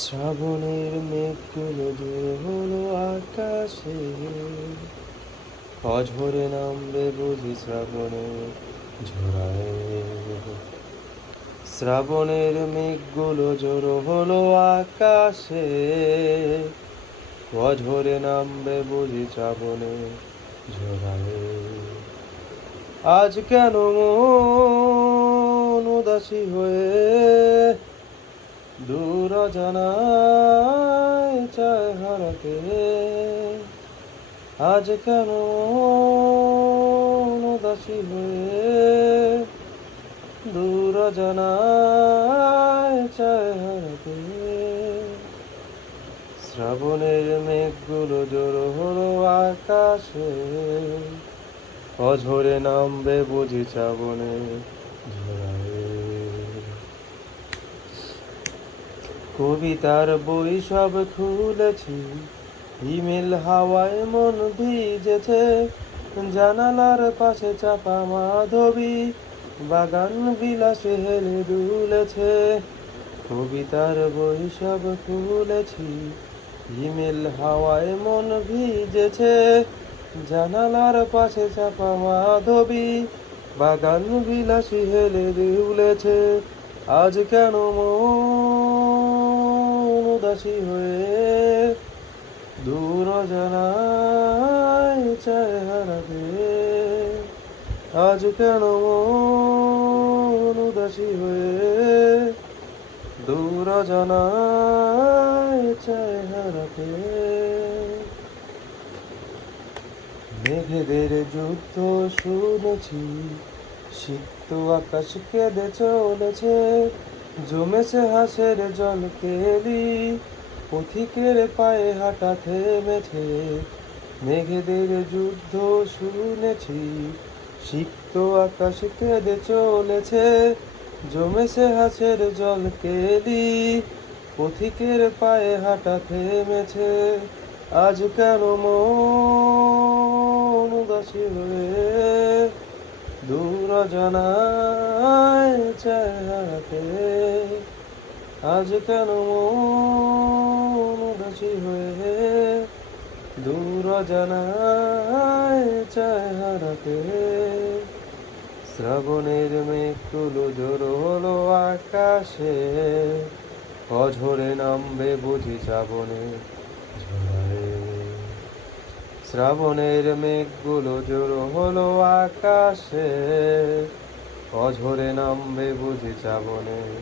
শ্রাবণের মেঘগুলো জোর হলো আকাশে, অঝরে নামবে বুঝি শ্রাবণের ঝোড়ায়। শ্রাবণের মেঘগুলো জোর হলো আকাশে, অঝরে নামবে বুঝি শ্রাবণের ঝোড়ায়। আজ কেন মন উদাসী হয়ে দূর অজানায় চায় হারাতে? আজ কেন মন উদাসী হয়ে দূর অজানায় চায় হারাতে? শ্রাবণের মেঘগুলো জোর হলো আকাশে, অঝরে নামবে বুঝি শ্রাবণের ঝোড়ায়। কবিতার বই সব খুলেছি, হিমেল হাওয়ায় মন ভিজেছে। জানালার পাশে চাপা মাধবী বাগান বিলাসে হেলে দুলেছে। কবিতার বই সব খুলেছি, হিমেল হাওয়ায় মন ভিজেছে। জানালার পাশে চাপা মাধবী বাগান বিলাসী হেলে দুলেছে। আজ কেন মন উদাসী হয়ে দূর অজানায় চায় হারাতে? আজ কেন মন উদাসী হয়ে দূর অজানায় চায় হারাতে? মেঘেদের যুদ্ধ শুনেছি, সিক্ত আকাশ কেঁদে চলেছে। জমেছে হাসের জল কেলি, পথিকের পায়ে হাঁটা থেমেছে। মেঘেদের যুদ্ধ শুনেছি, সিক্ত আকাশ কেঁদে চলেছে। জমেছে হাসের জল কেলি, পথিকের পায়ে হাঁটা থেমেছে। আজ কেন মন উদাসী হয়ে দূর অজানায় চায় হারাতে? আজ কেন মন উদাসী হয়ে দূর অজানায় চায় হারাতে? শ্রাবণের মেঘগুলো জোর হলো আকাশে, অঝরে নামবে বুঝি শ্রাবণের ঝোড়ায়। শ্রাবণের মেঘগুলো জোর হলো আকাশে, অঝরে নামবে বুঝি শ্রাবণের